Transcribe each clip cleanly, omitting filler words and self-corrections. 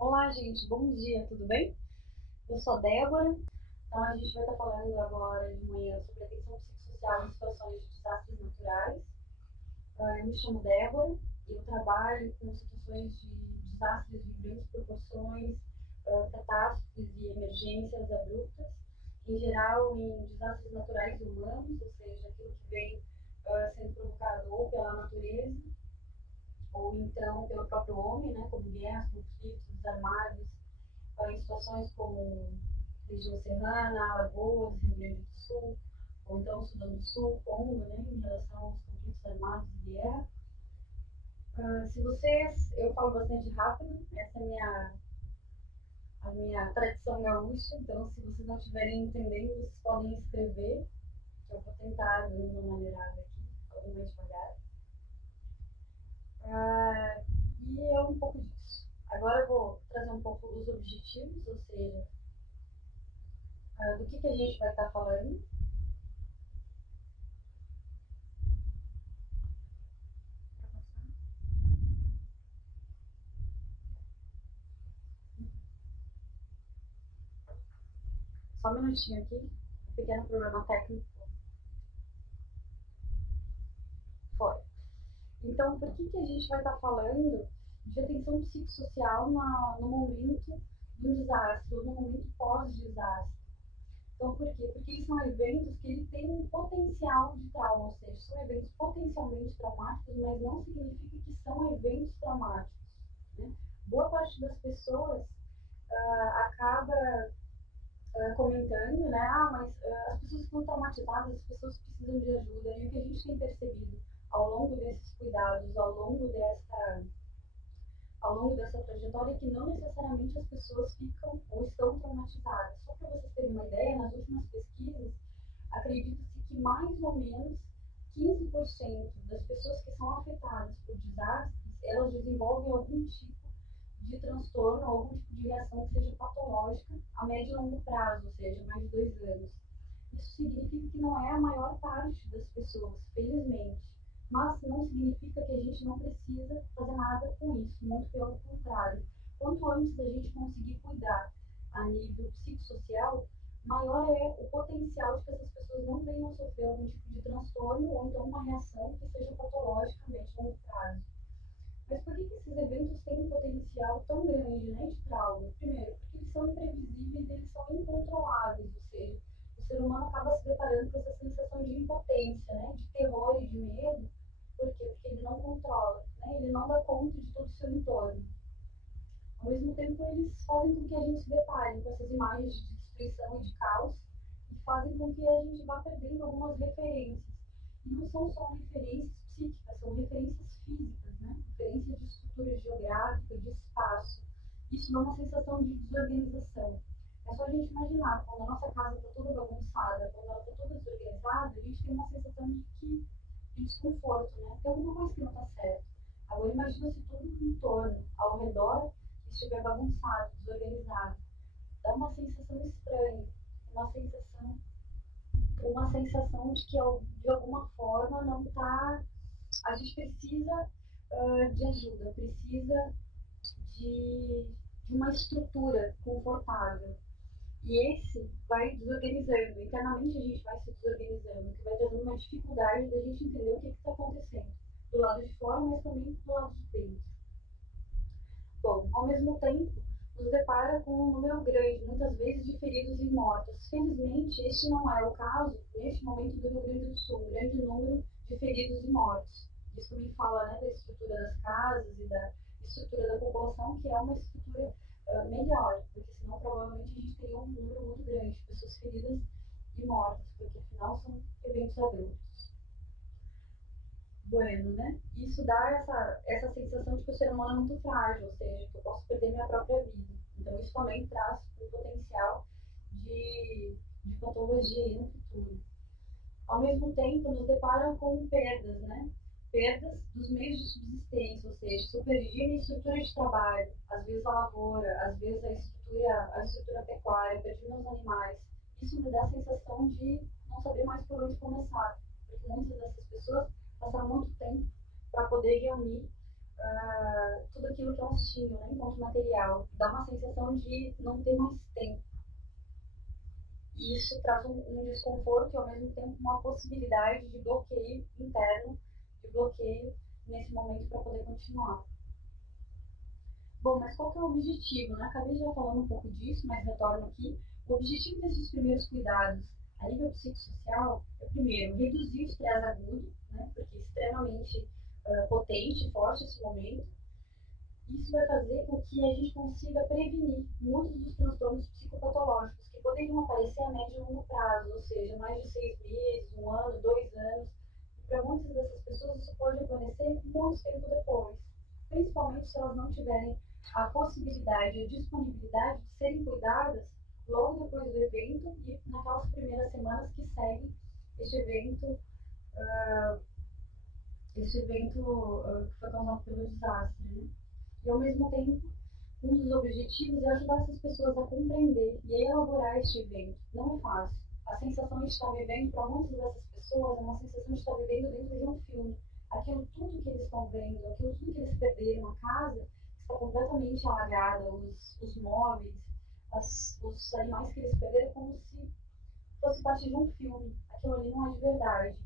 Olá, gente, bom dia, tudo bem? Eu sou Débora, então a gente vai estar falando agora de manhã sobre atenção psicossocial em situações de desastres naturais. Eu me chamo Débora e eu trabalho com situações de desastres de grandes proporções, catástrofes e emergências abruptas, em geral em desastres naturais humanos, ou seja, aquilo que vem sendo provocado ou pela natureza ou então pelo próprio homem, né, como guerras, conflitos armados, em situações como região serrana, Alagoas, Rio Grande do Sul, ou então Sudão do Sul, Congo, né, em relação aos conflitos armados e guerra. Se vocês, eu falo bastante rápido, essa é a minha tradição gaúcha, então se vocês não estiverem entendendo, vocês podem escrever, que eu vou tentar de uma maneirada aqui, falando mais devagar. E é um pouco disso. Agora eu vou trazer um pouco dos objetivos, ou seja, do que a gente vai estar falando. Só um minutinho aqui, um pequeno problema técnico. Foi. Então, por que a gente vai estar falando de atenção psicossocial no momento do desastre, ou no momento pós-desastre? Então, por quê? Porque eles são eventos que ele têm um potencial de trauma, ou seja, são eventos potencialmente traumáticos, mas não significa que são eventos traumáticos. Né? Boa parte das pessoas acaba comentando, né? Mas as pessoas estão traumatizadas, as pessoas precisam de ajuda. E o que a gente tem percebido ao longo desses cuidados, ao longo dessa trajetória, é que não necessariamente as pessoas ficam ou estão traumatizadas. Só para vocês terem uma ideia, nas últimas pesquisas, acredita-se que mais ou menos 15% das pessoas que são afetadas por desastres, elas desenvolvem algum tipo de transtorno, algum tipo de reação que seja patológica a médio e longo prazo, ou seja, mais de 2 anos. Isso significa que não é a maior parte das pessoas, felizmente, mas não significa que a gente não precisa fazer nada com isso, muito pelo contrário. Quanto antes da gente conseguir cuidar a nível psicossocial, maior é o potencial de que essas pessoas não venham a sofrer algum tipo de transtorno ou então uma reação que seja patológica a médio e longo prazo. Mas por que esses eventos têm um potencial tão grande, né, de trauma? Primeiro, porque eles são imprevisíveis, eles são incontroláveis, ou seja, o ser humano acaba se deparando com essa sensação de impotência, né, de terror e de medo. Por quê? Porque ele não controla, né, ele não dá conta de todo o seu entorno. Ao mesmo tempo, eles fazem com que a gente se depare com essas imagens de destruição e de caos e fazem com que a gente vá perdendo algumas referências. E não são só referências psíquicas, são referências físicas, né? Referências de estrutura geográfica, de espaço. Isso dá uma sensação de desorganização. É só a gente imaginar, quando a nossa casa está toda bagunçada, quando ela está toda desorganizada, a gente tem uma sensação de desconforto, né? Tem alguma coisa que não está certo. Agora imagina se todo o entorno, ao redor, estiver bagunçado, desorganizado. Dá uma sensação estranha, uma sensação, uma sensação de que de alguma forma não está. A gente precisa de ajuda, precisa de uma estrutura confortável. E esse vai desorganizando, internamente a gente vai se desorganizando, que vai trazendo uma dificuldade da gente entender o que está acontecendo, do lado de fora, mas também do lado de dentro. Bom, ao mesmo tempo, nos depara com um número grande, muitas vezes, de feridos e mortos. Felizmente, este não é o caso, neste momento, do Rio Grande do Sul, um grande número de feridos e mortos. Isso também fala, né, da estrutura das casas e da estrutura da população, que é uma estrutura melhor, porque senão provavelmente a gente teria um número muito grande de pessoas feridas e mortas, porque afinal são eventos adultos. Bueno, né? Isso dá essa sensação de que o ser humano é muito frágil, ou seja, que eu posso perder minha própria vida. Então, isso também traz um potencial de patologia aí no futuro. Ao mesmo tempo, nos deparam com perdas, né? Perdas dos meios de subsistência, ou seja, se eu perdi minha estrutura de trabalho, às vezes a lavoura, às vezes a estrutura pecuária, perdi meus animais. Isso me dá a sensação de não saber mais por onde começar, porque muitas dessas pessoas passaram muito tempo para poder reunir tudo aquilo que elas tinham, né, enquanto material. Dá uma sensação de não ter mais tempo. E isso traz um desconforto e, ao mesmo tempo, uma possibilidade de bloqueio interno, de bloqueio nesse momento para poder continuar. Bom, mas qual que é o objetivo, né? Acabei já falando um pouco disso, mas retorno aqui. O objetivo desses primeiros cuidados a nível psicossocial é, primeiro, reduzir o estresse agudo, né? Porque é extremamente potente, forte esse momento. Isso vai fazer com que a gente consiga prevenir muitos dos transtornos psicopatológicos que poderiam aparecer a médio e longo prazo, ou seja, mais de 6 meses, 1 ano, 2 anos. E para muitas dessas pessoas isso pode aparecer muito tempo depois, principalmente se elas não tiverem a possibilidade e a disponibilidade de serem cuidadas logo depois do evento e naquelas primeiras semanas que seguem este evento, que foi causado pelo desastre, né? E, ao mesmo tempo, um dos objetivos é ajudar essas pessoas a compreender e a elaborar este evento. Não é fácil. A sensação de estar vivendo, para muitas dessas pessoas, é uma sensação de estar vivendo dentro de um filme. Aquilo tudo que eles estão vendo, aquilo tudo que eles perderam, a casa está completamente alagada, os móveis, os animais que eles perderam, como se fosse parte de um filme. Aquilo ali não é de verdade.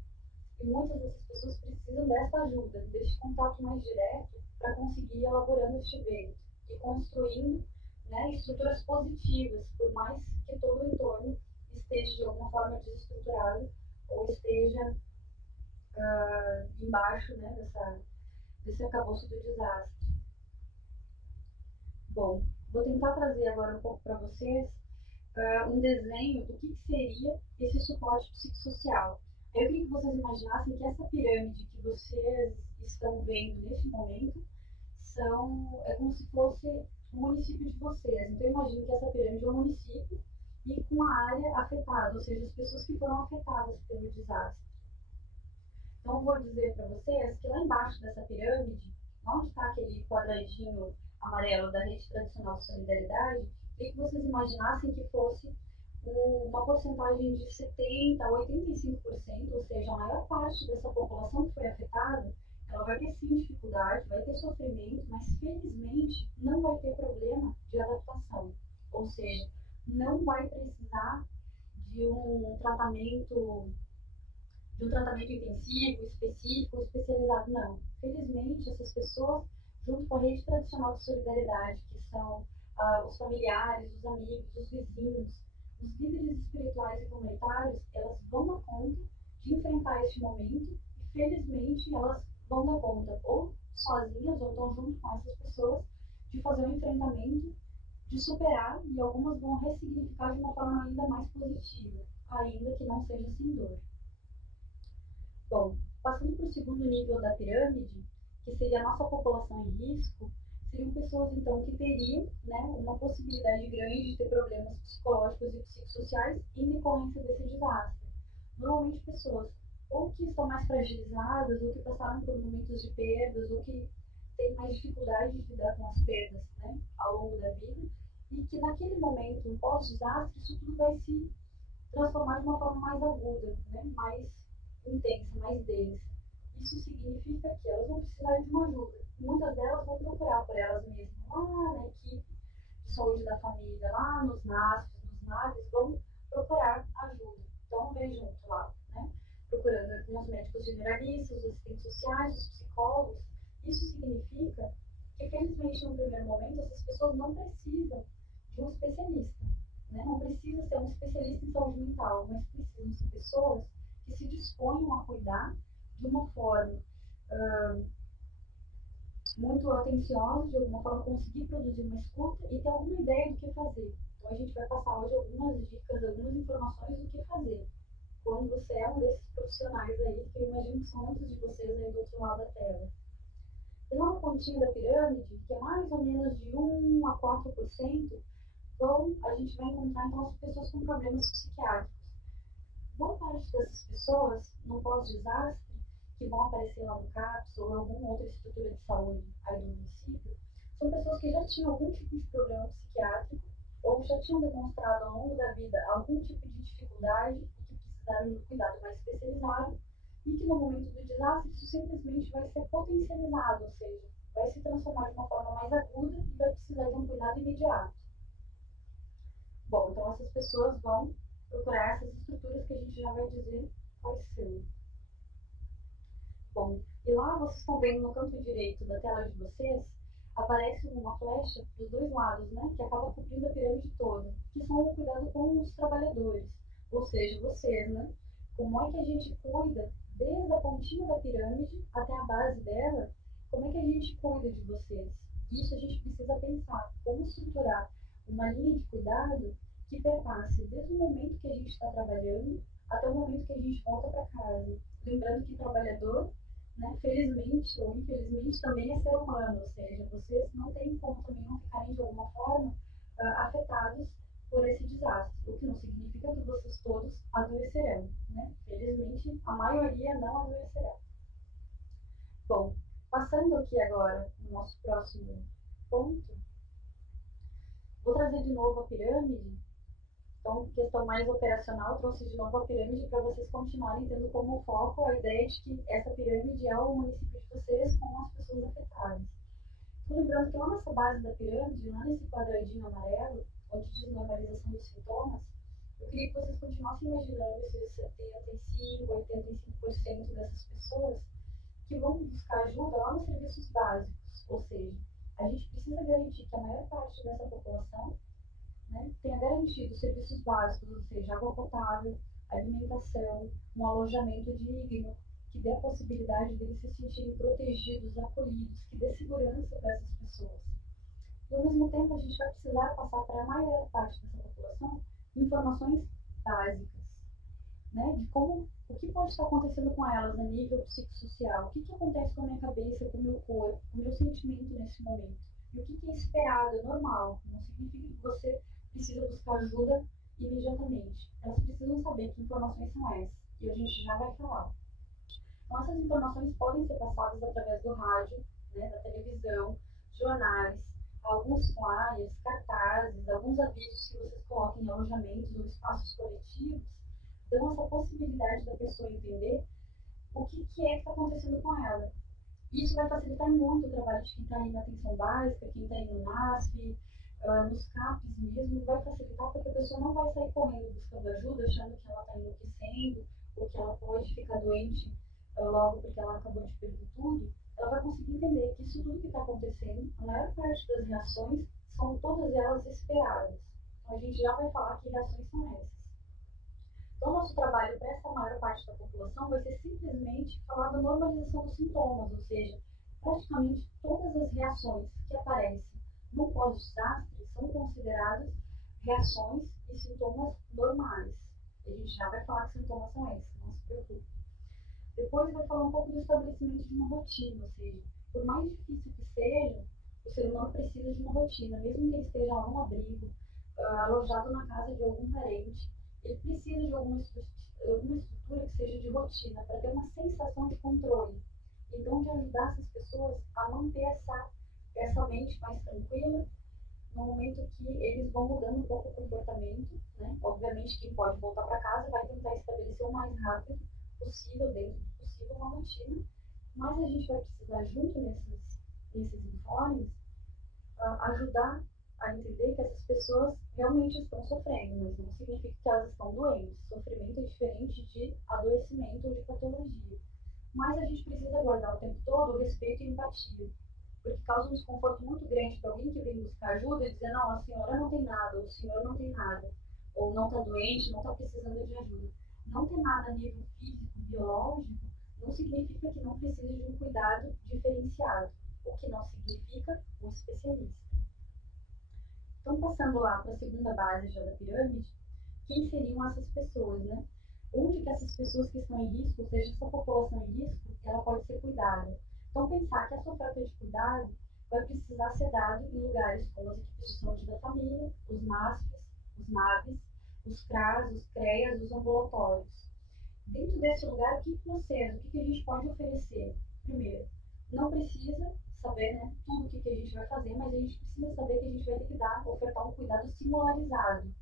E muitas dessas pessoas precisam dessa ajuda, desse contato mais direto, para conseguir ir elaborando este evento e construindo, né, estruturas positivas, por mais que todo o entorno esteja de alguma forma desestruturado ou esteja embaixo, né, desse acabouço do desastre. Bom, vou tentar trazer agora um pouco para vocês um desenho do que seria esse suporte psicossocial. Eu queria que vocês imaginassem que essa pirâmide que vocês estão vendo neste momento é como se fosse o município de vocês. Então, imagine que essa pirâmide é um município e com a área afetada, ou seja, as pessoas que foram afetadas pelo desastre. Então, eu vou dizer para vocês que lá embaixo dessa pirâmide, onde está aquele quadradinho amarelo da Rede Tradicional de Solidariedade, queria que vocês imaginassem que fosse uma porcentagem de 70% a 85%, ou seja, a maior parte dessa população que foi afetada, ela vai ter sim dificuldade, vai ter sofrimento, mas felizmente não vai ter problema de adaptação. Ou seja, não vai precisar de um tratamento intensivo, específico, especializado, não. Felizmente, essas pessoas, junto com a Rede Tradicional de Solidariedade, que são os familiares, os amigos, os vizinhos, os líderes espirituais e comunitários, elas vão dar conta de enfrentar este momento e, felizmente, elas vão dar conta, ou sozinhas, ou estão junto com essas pessoas, de fazer um enfrentamento, de superar, e algumas vão ressignificar de uma forma ainda mais positiva, ainda que não seja sem dor. Bom, passando para o segundo nível da pirâmide, que seria a nossa população em risco, seriam pessoas, então, que teriam, né, uma possibilidade grande de ter problemas psicológicos e psicossociais em decorrência desse desastre. Normalmente pessoas ou que estão mais fragilizadas, ou que passaram por momentos de perdas, ou que têm mais dificuldade de lidar com as perdas, né, ao longo da vida, e que naquele momento, no pós-desastre, isso tudo vai se transformar de uma forma mais aguda, né, mais intensa, mais densa. Isso significa que elas vão precisar de uma ajuda. Muitas delas vão procurar por elas mesmas, lá na equipe de saúde da família, lá nos NASFs, nos NADs, vão procurar ajuda. Então, vem junto lá, né? Procurando com os médicos generalistas, os assistentes sociais, os psicólogos. Isso significa que, felizmente, no primeiro momento, essas pessoas não precisam de um especialista, né? Não precisa ser um especialista em saúde mental, mas precisam ser pessoas que se disponham a cuidar de uma forma muito atenciosa, de alguma forma conseguir produzir uma escuta e ter alguma ideia do que fazer. Então a gente vai passar hoje algumas dicas, algumas informações do que fazer. Quando você é um desses profissionais aí, que eu imagino que são muitos de vocês aí do outro lado da tela. E lá na pontinha da pirâmide, que é mais ou menos de 1 a 4%, a gente vai encontrar então as pessoas com problemas psiquiátricos. Boa parte dessas pessoas, no pós-desastre, que vão aparecer lá no CAPS ou em alguma outra estrutura de saúde aí do município, são pessoas que já tinham algum tipo de problema psiquiátrico ou já tinham demonstrado ao longo da vida algum tipo de dificuldade e que precisaram de um cuidado mais especializado e que no momento do desastre isso simplesmente vai ser potencializado, ou seja, vai se transformar de uma forma mais aguda e vai precisar de um cuidado imediato. Bom, então essas pessoas vão procurar essas estruturas que a gente já vai dizer quais são. Bom, e lá vocês estão vendo no canto direito da tela de vocês, aparece uma flecha dos dois lados, né, que acaba cobrindo a pirâmide toda, que são o cuidado com os trabalhadores, ou seja, vocês, né? Como é que a gente cuida desde a pontinha da pirâmide até a base dela? Como é que a gente cuida de vocês? Isso a gente precisa pensar, como estruturar uma linha de cuidado que perpasse desde o momento que a gente está trabalhando até o momento que a gente volta para casa. Lembrando que trabalhador, né, felizmente ou infelizmente, também é ser humano, ou seja, vocês não têm como também não ficarem de alguma forma afetados por esse desastre, o que não significa que vocês todos adoecerão, né? Felizmente, a maioria não adoecerá. Bom, passando aqui agora no nosso próximo ponto, vou trazer de novo a pirâmide. Então, questão mais operacional, trouxe de novo a pirâmide para vocês continuarem tendo como foco a ideia de que essa pirâmide é o município de vocês com as pessoas afetadas. Então, lembrando que lá nessa base da pirâmide, lá nesse quadradinho amarelo, onde diz normalização dos sintomas, eu queria que vocês continuassem imaginando esses 75%, 85% dessas pessoas que vão buscar ajuda lá nos serviços básicos. Ou seja, a gente precisa garantir que a maior parte dessa população, né, tenha garantido serviços básicos, ou seja, água potável, alimentação, um alojamento digno, que dê a possibilidade deles se sentirem protegidos, acolhidos, que dê segurança para essas pessoas. E, ao mesmo tempo, a gente vai precisar passar para a maior parte dessa população informações básicas, né, de como, o que pode estar acontecendo com elas a nível psicossocial, o que acontece com a minha cabeça, com o meu corpo, com o meu sentimento nesse momento, e o que é esperado, é normal, não significa que você precisa buscar ajuda imediatamente. Elas precisam saber que informações são essas, e a gente já vai falar. Então, essas informações podem ser passadas através do rádio, né, da televisão, jornais, alguns flyers, cartazes, alguns avisos que vocês colocam em alojamentos ou espaços coletivos, dão essa possibilidade da pessoa entender o que é que está acontecendo com ela. Isso vai facilitar muito o trabalho de quem está aí na atenção básica, quem está aí no NASF, nos CAPs mesmo, vai facilitar porque a pessoa não vai sair correndo buscando ajuda, achando que ela está enlouquecendo, ou que ela pode ficar doente logo porque ela acabou de perder tudo. Ela vai conseguir entender que isso tudo que está acontecendo, a maior parte das reações, são todas elas esperadas. Então a gente já vai falar que reações são essas. Então, nosso trabalho para essa maior parte da população vai ser simplesmente falar da normalização dos sintomas, ou seja, praticamente todas as reações que aparecem no pós-desastre são consideradas reações e sintomas normais. A gente já vai falar que sintomas são esses, não se preocupe. Depois vai falar um pouco do estabelecimento de uma rotina, ou seja, por mais difícil que seja, o ser humano precisa de uma rotina, mesmo que ele esteja lá num abrigo, alojado na casa de algum parente, ele precisa de alguma estrutura que seja de rotina, para ter uma sensação de controle. Então, de ajudar essas pessoas a manter essa mente mais tranquila, no momento que eles vão mudando um pouco o comportamento, né? Obviamente, quem pode voltar para casa vai tentar estabelecer o mais rápido possível, dentro do possível, uma rotina, mas a gente vai precisar, junto nesses informes, ajudar a entender que essas pessoas realmente estão sofrendo, mas não significa que elas estão doentes. Sofrimento é diferente de adoecimento ou de patologia. Mas a gente precisa guardar o tempo todo o respeito e empatia, porque causa um desconforto muito grande para alguém que vem buscar ajuda e dizer, não, a senhora não tem nada, ou o senhor não tem nada, ou não está doente, não está precisando de ajuda. Não ter nada a nível físico, biológico, não significa que não precise de um cuidado diferenciado, o que não significa um especialista. Então, passando lá para a segunda base já da pirâmide, quem seriam essas pessoas, né? Onde que essas pessoas que estão em risco, ou seja, essa população em risco, ela pode ser cuidada. Então, pensar que essa oferta de cuidado vai precisar ser dado em lugares como as equipes de saúde da família, os NASFs, os NAVs, os CRAS, os CREAs, os ambulatórios. Dentro desse lugar, o que a gente pode oferecer? Primeiro, não precisa saber, né, tudo o que a gente vai fazer, mas a gente precisa saber que a gente vai ter que ofertar um cuidado singularizado,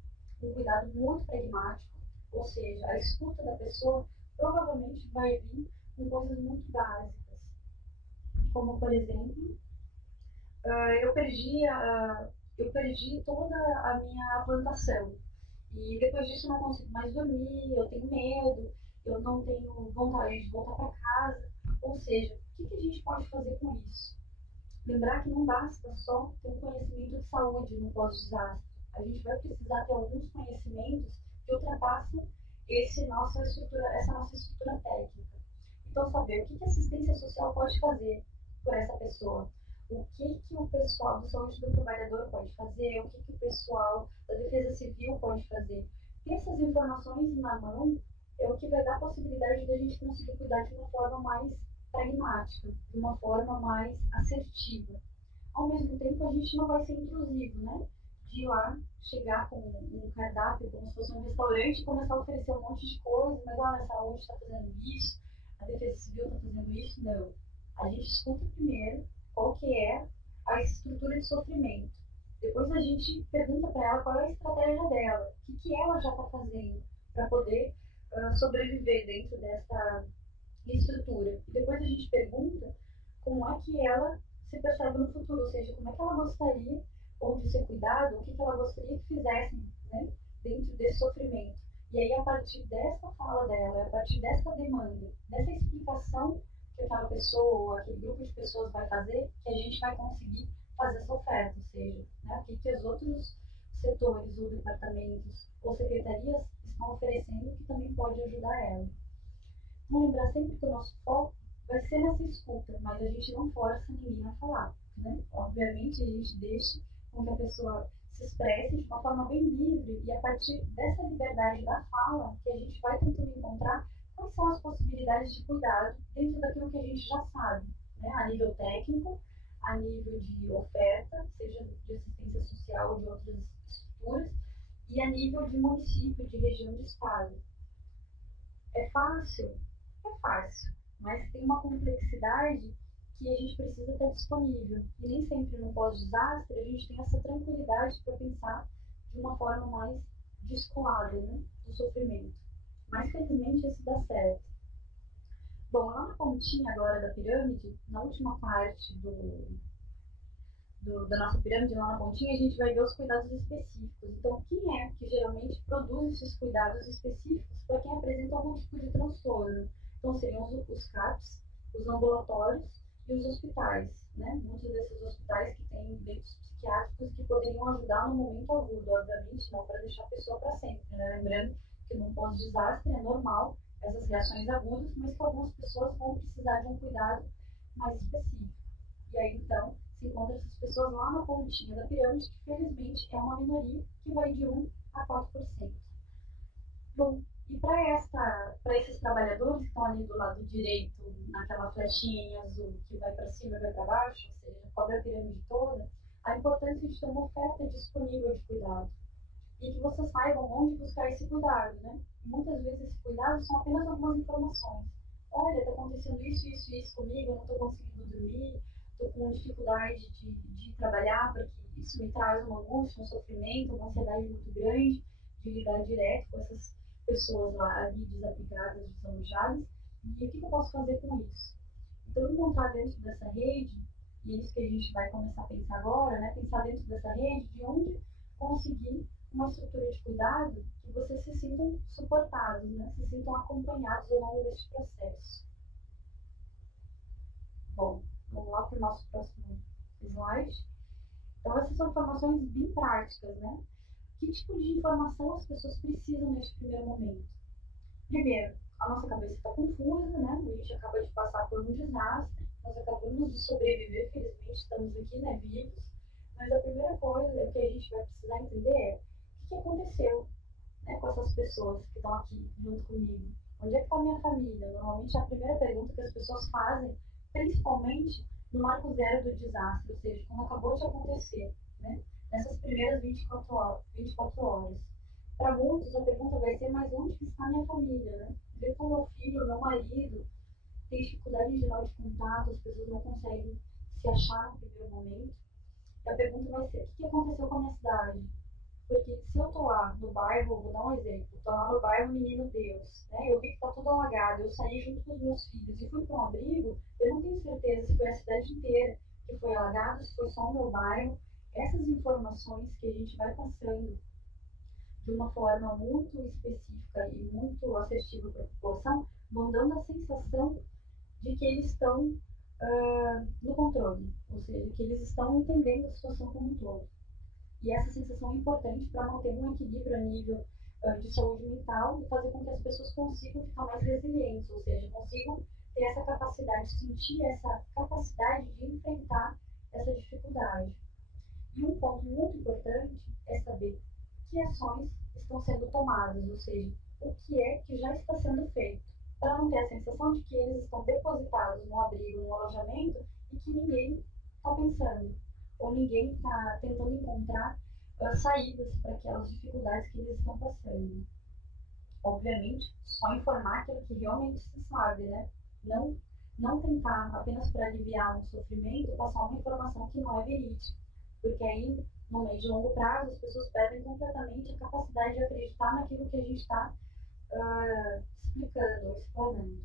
um cuidado muito pragmático, ou seja, a escuta da pessoa provavelmente vai vir com coisas muito básicas, como, por exemplo, Eu perdi toda a minha plantação. E depois disso eu não consigo mais dormir, eu tenho medo, eu não tenho vontade de voltar para casa. Ou seja, o que a gente pode fazer com isso? Lembrar que não basta só ter um conhecimento de saúde no pós-desastre. A gente vai precisar ter alguns conhecimentos que ultrapassam essa nossa estrutura técnica. Então, saber o que a assistência social pode fazer por essa pessoa, o que o pessoal do saúde do trabalhador pode fazer, o que o pessoal da defesa civil pode fazer. Ter essas informações na mão é o que vai dar a possibilidade de a gente conseguir cuidar de uma forma mais pragmática, de uma forma mais assertiva. Ao mesmo tempo, a gente não vai ser intrusivo, né? De ir lá, chegar com um cardápio, como se fosse um restaurante, e começar a oferecer um monte de coisa, mas olha, a saúde está fazendo isso, a defesa civil está fazendo isso. Não. A gente escuta primeiro qual que é a estrutura de sofrimento. Depois a gente pergunta para ela qual é a estratégia dela, o que ela já está fazendo para poder sobreviver dentro dessa estrutura. E depois a gente pergunta como é que ela se percebe no futuro, ou seja, como é que ela gostaria ou de ser cuidado, o que ela gostaria que fizessem, né, dentro desse sofrimento. E aí, a partir dessa fala dela, a partir dessa demanda, dessa explicação que aquela pessoa, aquele grupo de pessoas vai fazer, que a gente vai conseguir fazer essa oferta, ou seja, né, o que os outros setores ou departamentos ou secretarias estão oferecendo que também pode ajudar ela. Vamos lembrar sempre que o nosso foco vai ser nessa escuta, mas a gente não força ninguém a falar, né? Obviamente, a gente deixa com que a pessoa se expresse de uma forma bem livre e a partir dessa liberdade da fala que a gente vai tentando encontrar quais são as possibilidades de cuidado dentro daquilo que a gente já sabe, né? A nível técnico, a nível de oferta, seja de assistência social ou de outras estruturas, e a nível de município, de região, de estado. É fácil? É fácil, mas tem uma complexidade que a gente precisa estar disponível. E nem sempre no pós-desastre a gente tem essa tranquilidade para pensar de uma forma mais descolada, né, do sofrimento. Mas felizmente isso dá certo. Bom, lá na pontinha agora da pirâmide, na última parte da nossa pirâmide, lá na pontinha, a gente vai ver os cuidados específicos. Então, quem é que geralmente produz esses cuidados específicos para quem apresenta algum tipo de transtorno? Então, seriam os CAPs, os ambulatórios e os hospitais, né? Muitos desses hospitais que têm leitos psiquiátricos que poderiam ajudar no momento agudo, obviamente, não para deixar a pessoa para sempre, né? Lembrando que num pós-desastre é normal essas reações agudas, mas que algumas pessoas vão precisar de um cuidado mais específico. E aí, então, se encontra essas pessoas lá na pontinha da pirâmide, que felizmente é uma minoria, que vai de 1 a 4%. Bom, e para esses trabalhadores que estão ali do lado direito, naquela flechinha azul que vai para cima e vai para baixo, ou seja, cobre a pirâmide toda, a importância de ter uma oferta disponível de cuidado. E que vocês saibam onde buscar esse cuidado, né? E muitas vezes esse cuidado são apenas algumas informações. Olha, está acontecendo isso, isso, isso comigo, eu não estou conseguindo dormir, estou com dificuldade de trabalhar, porque isso me traz uma angústia, um sofrimento, uma ansiedade muito grande de lidar direto com essas pessoas lá ali desabrigadas, desalojadas. E o que eu posso fazer com isso? Então, encontrar dentro dessa rede, e é isso que a gente vai começar a pensar agora, né? Pensar dentro dessa rede de onde conseguir uma estrutura de cuidado que vocês se sintam suportados, né? Se sintam acompanhados ao longo deste processo. Bom, vamos lá para o nosso próximo slide. Então, essas são informações bem práticas, né? Que tipo de informação as pessoas precisam neste primeiro momento? Primeiro, a nossa cabeça está confusa, né? A gente acaba de passar por um desastre, nós acabamos de sobreviver, felizmente estamos aqui, né, vivos. Mas a primeira coisa que a gente vai precisar entender é o que aconteceu, né, com essas pessoas que estão aqui junto comigo. Onde é que está a minha família? Normalmente é a primeira pergunta que as pessoas fazem, principalmente no marco zero do desastre, ou seja, quando acabou de acontecer, né? Nessas primeiras 24 horas. 24 horas. Para muitos, a pergunta vai ser: mas onde que está a minha família? Né? Ver com meu filho, meu marido, tem dificuldade em geral de contato, as pessoas não conseguem se achar no primeiro momento. E a pergunta vai ser: o que aconteceu com a minha cidade? Porque se eu tô lá no bairro, vou dar um exemplo, tô lá no bairro Menino Deus, né? Eu vi que tá tudo alagado, eu saí junto com os meus filhos e fui para um abrigo, eu não tenho certeza se foi a cidade inteira que foi alagado, se foi só o meu bairro. Essas informações que a gente vai passando de uma forma muito específica e muito assertiva para a população, vão dando a sensação de que eles estão no controle, ou seja, que eles estão entendendo a situação como um todo. E essa sensação é importante para manter um equilíbrio a nível de saúde mental e fazer com que as pessoas consigam ficar mais resilientes, ou seja, consigam ter essa capacidade, sentir essa capacidade de enfrentar essa dificuldade. E um ponto muito importante é saber que ações estão sendo tomadas, ou seja, o que é que já está sendo feito, para não ter a sensação de que eles estão depositados no abrigo, no alojamento, e que ninguém está pensando, ou ninguém está tentando encontrar saídas para aquelas dificuldades que eles estão passando. Obviamente, só informar aquilo que realmente se sabe, né? Não tentar, apenas para aliviar um sofrimento, passar uma informação que não é verídica. Porque aí, no médio e longo prazo, as pessoas perdem completamente a capacidade de acreditar naquilo que a gente está explicando ou explanando.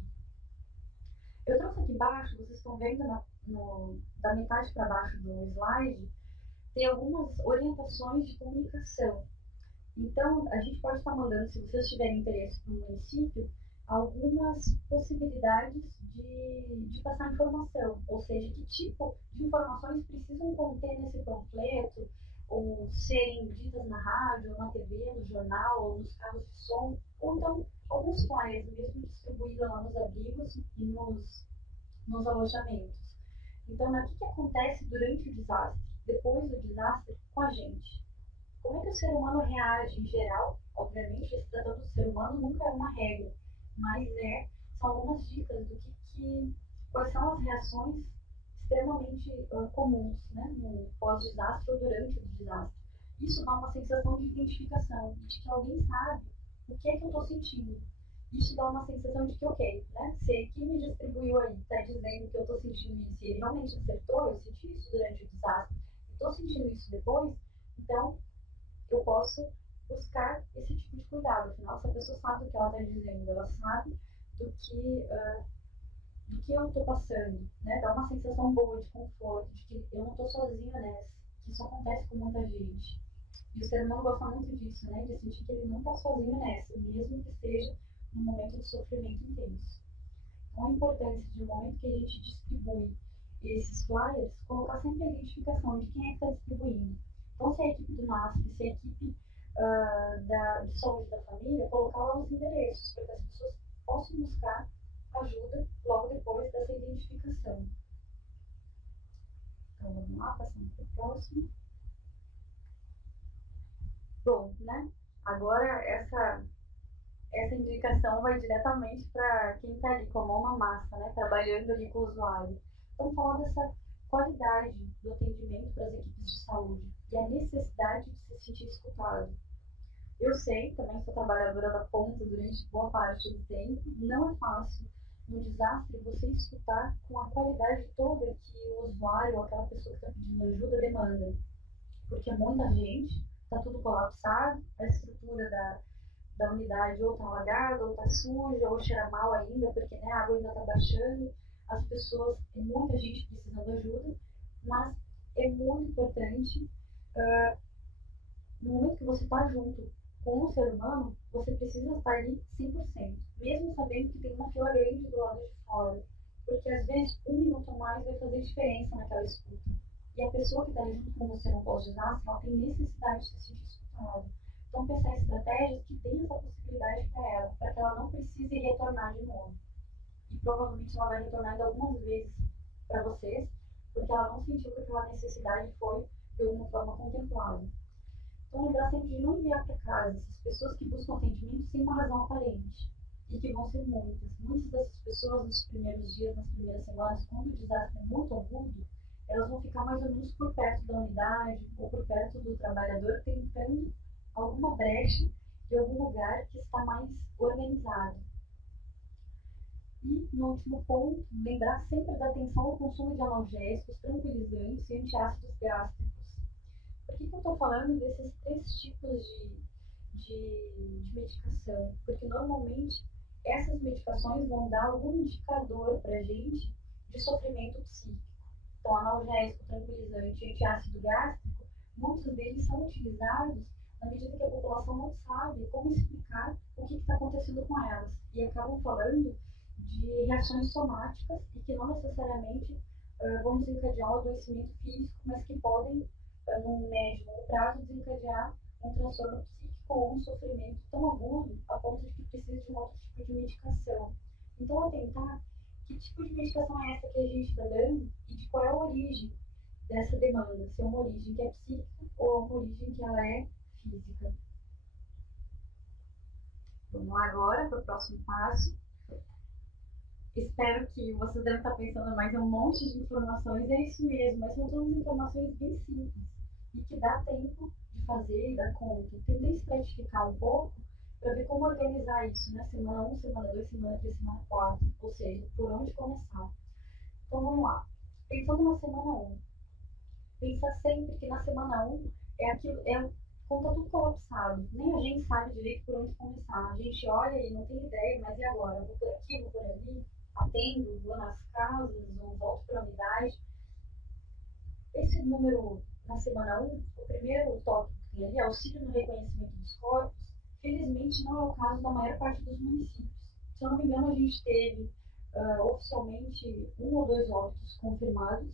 Eu trouxe aqui embaixo, vocês estão vendo da metade para baixo do slide, tem algumas orientações de comunicação. Então, a gente pode estar mandando, se vocês tiverem interesse para o município, algumas possibilidades de passar informação, ou seja, que tipo de informações precisam conter nesse panfleto, ou serem ditas na rádio, ou na TV, no jornal, ou nos carros de som, ou então alguns flyers mesmo distribuídos lá nos abrigos e nos alojamentos. Então, o que acontece durante o desastre, depois do desastre, com a gente? Como é que o ser humano reage em geral? Obviamente, esse tratado do ser humano nunca é uma regra, mas são algumas dicas do quais são as reações extremamente comuns, né, no pós-desastre ou durante o desastre. Isso dá uma sensação de identificação, de que alguém sabe o que é que eu estou sentindo. Isso dá uma sensação de que, ok, né, se quem me distribuiu aí está dizendo que eu estou sentindo isso e ele realmente acertou, eu senti isso durante o desastre, e estou sentindo isso depois, então eu posso buscar esse tipo de cuidado. Afinal, se a pessoa sabe o que ela está dizendo, ela sabe do que eu estou passando, né? Dá uma sensação boa de conforto, de que eu não estou sozinha nessa, que isso acontece com muita gente. E o ser humano gosta muito disso, né? De sentir que ele não está sozinho nessa, mesmo que esteja num momento de sofrimento intenso. Então, a importância de, no momento que a gente distribui esses flyers, colocar sempre a identificação de quem é que está distribuindo. Então, se é a equipe do NASP, se é a equipe de saúde da família, colocar lá os endereços, para que as pessoas possam buscar ajuda logo depois dessa identificação. Então, vamos lá, passando para o próximo. Bom, né? Agora, essa indicação vai diretamente para quem está ali com a mão na massa, né? Trabalhando ali com o usuário. Então, falar dessa qualidade do atendimento para as equipes de saúde e a necessidade de se sentir escutado. Eu sei, também sou trabalhadora da ponta durante boa parte do tempo, não é fácil no desastre você escutar com a qualidade toda que o usuário ou aquela pessoa que está pedindo ajuda demanda. Porque muita gente, está tudo colapsado, a estrutura da unidade ou está alagada, ou está suja, ou cheira mal ainda, porque né, a água ainda está baixando, as pessoas, tem muita gente precisando de ajuda, mas é muito importante, no momento que você está junto com o ser humano, você precisa estar ali 100%, mesmo sabendo que tem uma fila grande do lado de fora, porque às vezes 1 minuto a mais vai fazer diferença naquela escuta. E a pessoa que está ali junto com você no pós-desastre, ela tem necessidade de se sentir escutada. Então, pensar em estratégias que deem essa possibilidade para ela, para que ela não precise retornar de novo. E provavelmente ela vai retornar ainda algumas vezes para vocês, porque ela não sentiu que aquela necessidade foi de alguma forma contemplada. Então, lembrar sempre de não enviar para casa essas pessoas que buscam atendimento sem uma razão aparente. E que vão ser muitas. Muitas dessas pessoas, nos primeiros dias, nas primeiras semanas, quando o desastre é muito agudo, elas vão ficar mais ou menos por perto da unidade ou por perto do trabalhador, tentando alguma brecha de algum lugar que está mais organizado. E, no último ponto, lembrar sempre da atenção ao consumo de analgésicos, tranquilizantes e antiácidos gástricos. Por que eu estou falando desses 3 tipos de medicação? Porque, normalmente, essas medicações vão dar algum indicador para a gente de sofrimento psíquico. Então, analgésico, tranquilizante, antiácido gástrico, muitos deles são utilizados na medida que a população não sabe como explicar o que está acontecendo com elas. E acabam falando de reações somáticas e que não necessariamente vão desencadear um adoecimento físico, mas que podem, no médio e longo prazo, desencadear um transtorno psíquico ou um sofrimento tão agudo a ponto de que precisa de um outro tipo de medicação. Então, atentar que tipo de medicação é essa que a gente está dando e de qual é a origem dessa demanda, se é uma origem que é psíquica ou uma origem que ela é física. Vamos lá agora para o próximo passo. Espero que vocês devem estar pensando mais em um monte de informações, é isso mesmo, mas são todas informações bem simples e que dá tempo de fazer e dar conta. Tentei estratificar um pouco para ver como organizar isso, né? Semana 1, semana 2, semana 3, semana 4, ou seja, por onde começar. Então vamos lá. Pensando na semana 1, pensa sempre que na semana 1 é aquilo, conta tudo colapsado. Nem a gente sabe direito por onde começar. A gente olha e não tem ideia, mas e agora? Vou por aqui, vou por ali, atendo, vou nas casas, ou volto para a unidade. Esse número na semana 1, o primeiro tópico que tem ali, auxílio no reconhecimento dos corpos, felizmente não é o caso da maior parte dos municípios. Se eu não me engano, a gente teve oficialmente 1 ou 2 óbitos confirmados,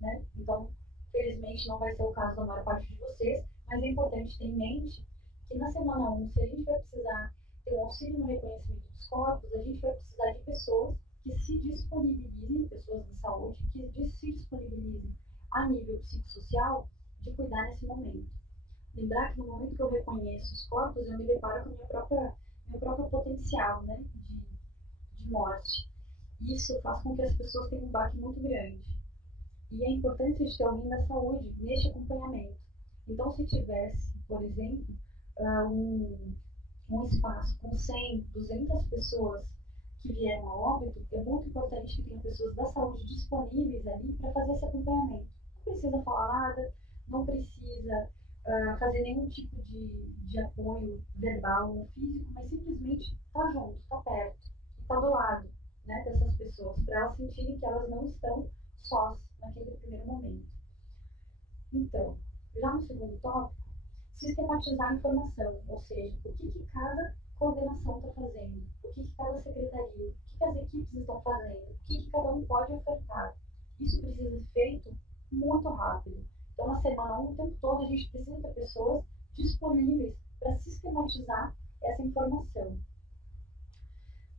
né? Então, felizmente não vai ser o caso da maior parte de vocês, mas é importante ter em mente que na semana 1, se a gente vai precisar ter um auxílio no reconhecimento dos corpos, a gente vai precisar de pessoas que se disponibilizem, pessoas de saúde, que se disponibilizem a nível psicossocial de cuidar nesse momento. Lembrar que no momento que eu reconheço os corpos, eu me deparo com meu próprio potencial, né, de morte. Isso faz com que as pessoas tenham um baque muito grande. E é importante ter alguém da saúde neste acompanhamento. Então, se tivesse, por exemplo, um espaço com 100, 200 pessoas que vieram a óbito, é muito importante que tenha pessoas da saúde disponíveis ali para fazer esse acompanhamento. Não precisa falar nada, não precisa fazer nenhum tipo de apoio verbal ou físico, mas simplesmente estar junto, estar perto, estar do lado, né, dessas pessoas, para elas sentirem que elas não estão sós naquele primeiro momento. Então, já no segundo tópico, sistematizar a informação, ou seja, o que cada coordenação está fazendo, o que cada secretaria, o que as equipes estão fazendo, o que cada um pode ofertar. Isso precisa ser feito muito rápido. Então, na semana 1, o tempo todo, a gente precisa ter pessoas disponíveis para sistematizar essa informação.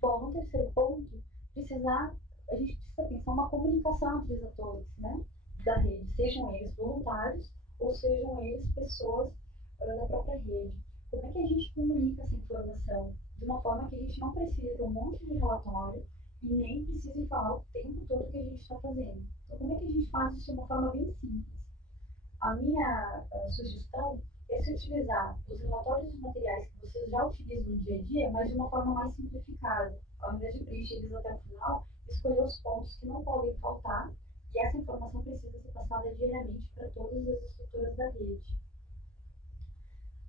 Bom, no terceiro ponto, a gente precisa pensar uma comunicação entre os atores, né, da rede, sejam eles voluntários ou sejam eles pessoas da própria rede. Como é que a gente comunica essa informação de uma forma que a gente não precise ter um monte de relatório e nem precise falar o tempo todo que a gente está fazendo? Então, como é que a gente faz isso de uma forma bem simples? A minha sugestão é se utilizar os relatórios e materiais que vocês já utilizam no dia a dia, mas de uma forma mais simplificada. Ao invés de preencher eles até o final, escolher os pontos que não podem faltar e essa informação precisa ser passada diariamente para todas as estruturas da rede.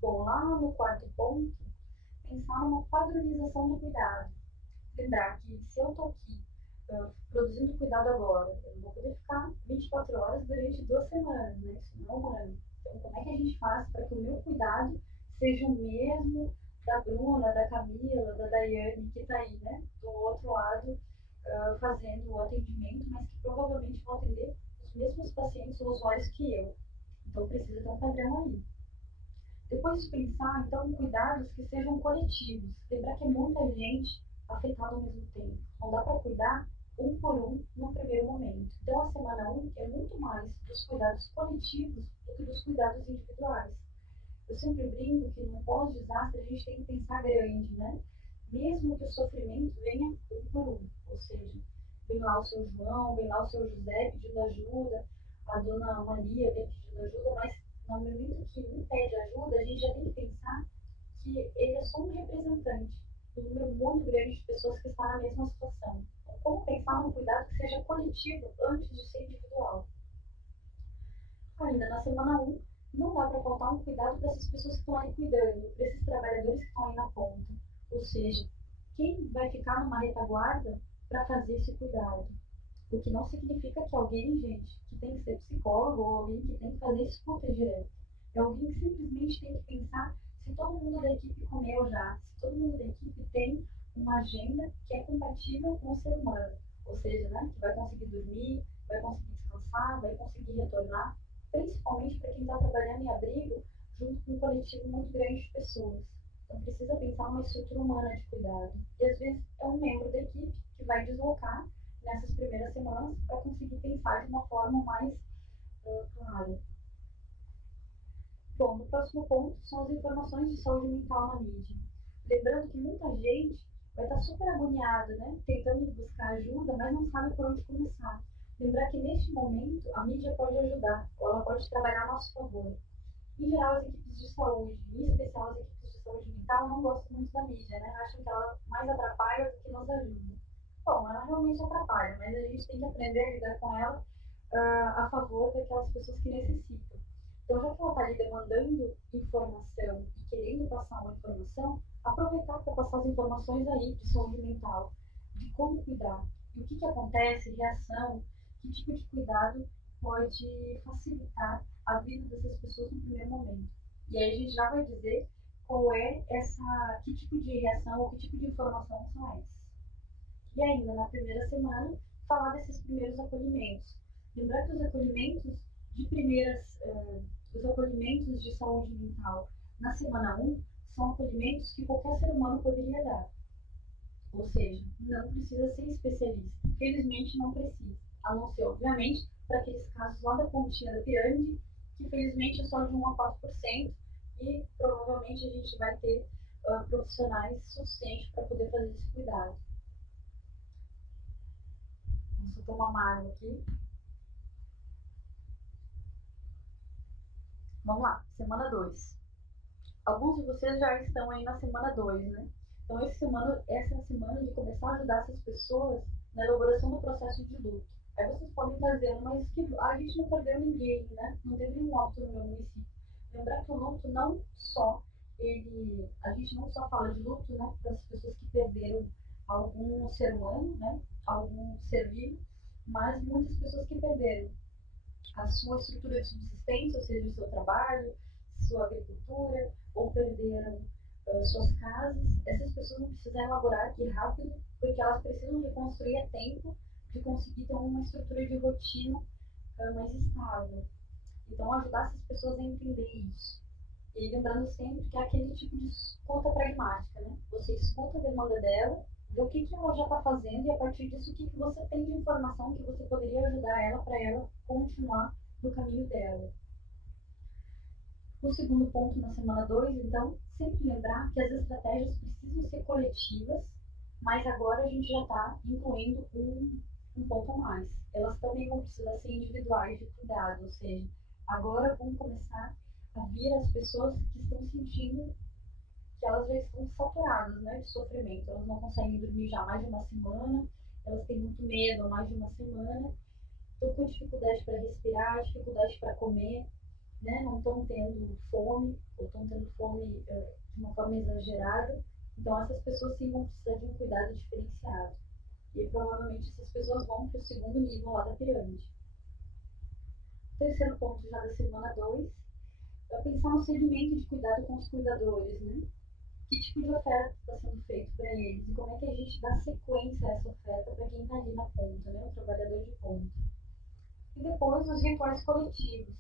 Bom, lá no quarto ponto, pensar numa padronização do cuidado. Lembrar que se eu estou aqui produzindo cuidado agora, eu não vou poder ficar 24 horas durante 2 semanas, né? Isso não é um ano. Então, como é que a gente faz para que o meu cuidado seja o mesmo da Bruna, da Camila, da Daiane, que está aí, né? Do outro lado, fazendo o atendimento, mas que provavelmente vão atender os mesmos pacientes ou usuários que eu. Então, precisa ter um padrão aí. Depois de pensar, então, em cuidados que sejam coletivos. Lembrar que é muita gente afetada ao mesmo tempo. Não dá para cuidar um por um no primeiro momento. Então, a semana 1 é muito mais dos cuidados coletivos do que dos cuidados individuais. Eu sempre brinco que no pós-desastre a gente tem que pensar grande, né? Mesmo que o sofrimento venha um por um. Ou seja, vem lá o seu João, vem lá o seu José pedindo ajuda, a dona Maria vem pedindo ajuda, mas no momento que um pede ajuda, a gente já tem que pensar que ele é só um representante de um número muito grande de pessoas que estão na mesma situação. Então, como pensar num cuidado que seja coletivo antes de ser individual? Ainda na semana 1, não dá para faltar um cuidado para essas pessoas que estão ali cuidando, para esses trabalhadores que estão aí na ponta. Ou seja, quem vai ficar numa retaguarda para fazer esse cuidado? O que não significa que alguém, gente, que tem que ser psicólogo ou alguém que tem que fazer escuta direta. É alguém que simplesmente tem que pensar se todo mundo da equipe comeu já, se todo mundo da equipe tem uma agenda que é compatível com o ser humano. Ou seja, né, que vai conseguir dormir, vai conseguir descansar, vai conseguir retornar, principalmente para quem está trabalhando em abrigo, junto com um coletivo muito grande de pessoas. Então precisa pensar numa estrutura humana de cuidado. E às vezes é um membro da equipe que vai deslocar nessas primeiras semanas para conseguir pensar de uma forma mais clara. Bom, no próximo ponto são as informações de saúde mental na mídia. Lembrando que muita gente vai estar super agoniada, né? Tentando buscar ajuda, mas não sabe por onde começar. Lembrar que neste momento a mídia pode ajudar, ou ela pode trabalhar a nosso favor. Em geral, as equipes de saúde, em especial as equipes de saúde mental, não gostam muito da mídia, né? Acham que ela mais atrapalha do que nos ajuda. Bom, ela realmente atrapalha, mas a gente tem que aprender a lidar com ela a favor daquelas pessoas que necessitam. Então, já que ela está ali demandando informação e querendo passar uma informação, aproveitar para passar as informações aí de saúde mental, de como cuidar. E o que acontece, reação, que tipo de cuidado pode facilitar a vida dessas pessoas no primeiro momento. E aí a gente já vai dizer qual é que tipo de reação ou que tipo de informação são essas. E ainda na primeira semana, falar desses primeiros acolhimentos. Lembrar que os acolhimentos os acolhimentos de saúde mental na semana 1 são acolhimentos que qualquer ser humano poderia dar. Ou seja, não precisa ser especialista. Felizmente não precisa. A não ser, obviamente, para aqueles casos lá da pontinha da pirâmide, que felizmente é só de 1 a 4%, e provavelmente a gente vai ter profissionais suficientes para poder fazer esse cuidado. Vamos tomar uma água aqui. Vamos lá, semana 2. Alguns de vocês já estão aí na semana 2, né? Então, essa é a semana de começar a ajudar essas pessoas na elaboração do processo de luto. Aí vocês podem estar dizendo, mas que a gente não perdeu ninguém, né? Não teve nenhum óbito no meu município. Lembrar que o luto a gente não só fala de luto, né? Das pessoas que perderam algum ser humano, né? Algum ser vivo, mas muitas pessoas que perderam a sua estrutura de subsistência, ou seja, o seu trabalho, sua agricultura, ou perderam suas casas. Essas pessoas não precisam elaborar aqui rápido, porque elas precisam reconstruir a tempo de conseguir ter uma estrutura de rotina mais estável. Então, ajudar essas pessoas a entender isso. E lembrando sempre que é aquele tipo de escuta pragmática, né? Você escuta a demanda dela, vê o que ela já está fazendo e a partir disso o que você tem de informação que você poderia ajudar ela para ela continuar no caminho dela. O segundo ponto na semana 2, então, sempre lembrar que as estratégias precisam ser coletivas, mas agora a gente já está incluindo um ponto a mais. Elas também vão precisar ser individuais de cuidado, ou seja, agora vão começar a vir as pessoas que estão sentindo que elas já estão saturadas, né, de sofrimento. Elas não conseguem dormir já há mais de uma semana, elas têm muito medo há mais de uma semana, estão com dificuldade para respirar, dificuldade para comer, né, não estão tendo fome, ou estão tendo fome de uma forma exagerada. Então, essas pessoas sim vão precisar de um cuidado diferenciado. E provavelmente essas pessoas vão para o segundo nível lá da pirâmide. O terceiro ponto já da semana 2 é pensar no segmento de cuidado com os cuidadores, né? Que tipo de oferta está sendo feito para eles e como é que a gente dá sequência a essa oferta para quem está ali na ponta, né? O trabalhador de ponta. E depois os rituais coletivos.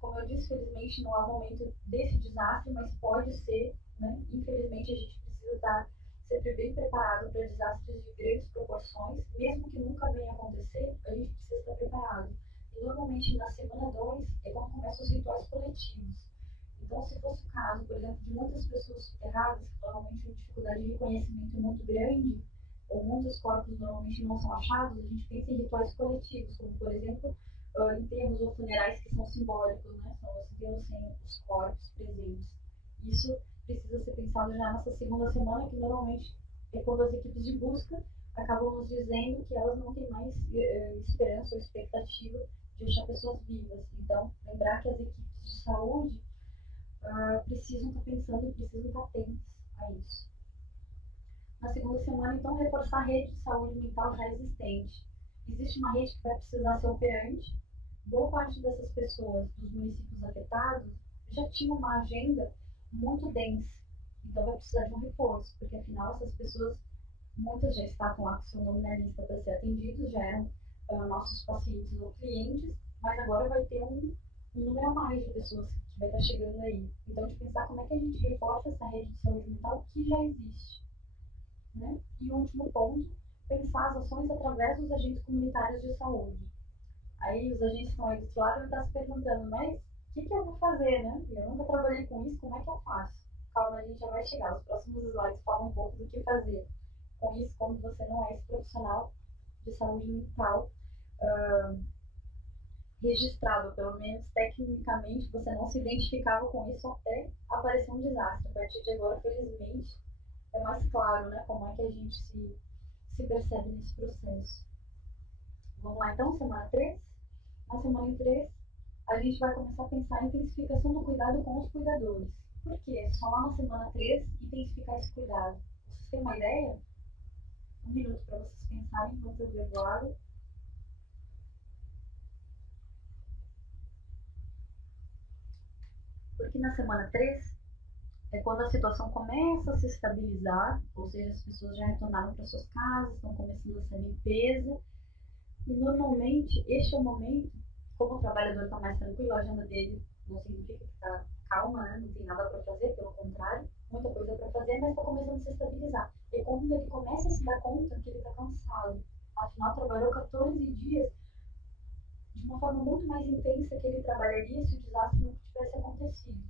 Como eu disse, felizmente não é o momento desse desastre, mas pode ser, né? Infelizmente a gente precisa estar sempre bem preparado para desastres de grandes proporções, mesmo que nunca venha acontecer, a gente precisa estar preparado. E normalmente na semana 2 é quando começam os rituais coletivos. Então, se fosse o caso, por exemplo, de muitas pessoas soterradas, que normalmente têm dificuldade de reconhecimento muito grande, ou muitos corpos normalmente não são achados, a gente pensa em rituais coletivos, como, por exemplo, enterros ou funerais que são simbólicos, né? São os enterros sem os corpos presentes. Isso precisa ser pensado já nessa segunda semana, que normalmente é quando as equipes de busca acabam nos dizendo que elas não têm mais esperança ou expectativa de achar pessoas vivas. Então, lembrar que as equipes de saúde precisam estar pensando e precisam estar atentos a isso. Na segunda semana, então, reforçar a rede de saúde mental já existente. existe uma rede que vai precisar ser operante. Boa parte dessas pessoas, dos municípios afetados, já tinha uma agenda muito densa. Então vai precisar de um reforço, porque afinal essas pessoas, muitas já estavam lá com seu nome na lista para ser atendidos, já eram nossos pacientes ou clientes, mas agora vai ter um número a mais de pessoas que vai estar chegando aí. Então, de pensar como é que a gente reforça essa rede de saúde mental que já existe. Né? E o último ponto, pensar as ações através dos agentes comunitários de saúde. Aí os agentes estão aí do outro lado e estão se perguntando, mas o que eu vou fazer, né? Eu nunca trabalhei com isso, como é que eu faço? Calma, a gente já vai chegar. Os próximos slides falam um pouco do que fazer com isso, quando você não é esse profissional de saúde mental registrado, pelo menos tecnicamente, você não se identificava com isso até aparecer um desastre. A partir de agora, felizmente, é mais claro, né, como é que a gente se percebe nesse processo. Vamos lá, então, semana 3. Na semana 3, a gente vai começar a pensar em intensificação do cuidado com os cuidadores. Por quê? Só lá na semana 3, intensificar esse cuidado. Vocês têm uma ideia? Um minuto para vocês pensarem enquanto eu bebo água. Porque na semana 3 é quando a situação começa a se estabilizar, ou seja, as pessoas já retornaram para suas casas, estão começando essa limpeza, e normalmente este é o momento, como o trabalhador está mais tranquilo, a agenda dele não significa que está calma, né? Não tem nada para fazer, pelo contrário, muita coisa para fazer, mas está começando a se estabilizar. E quando ele começa a se dar conta que ele está cansado, afinal trabalhou 14 dias de uma forma muito mais intensa que ele trabalharia se o desastre não tivesse acontecido.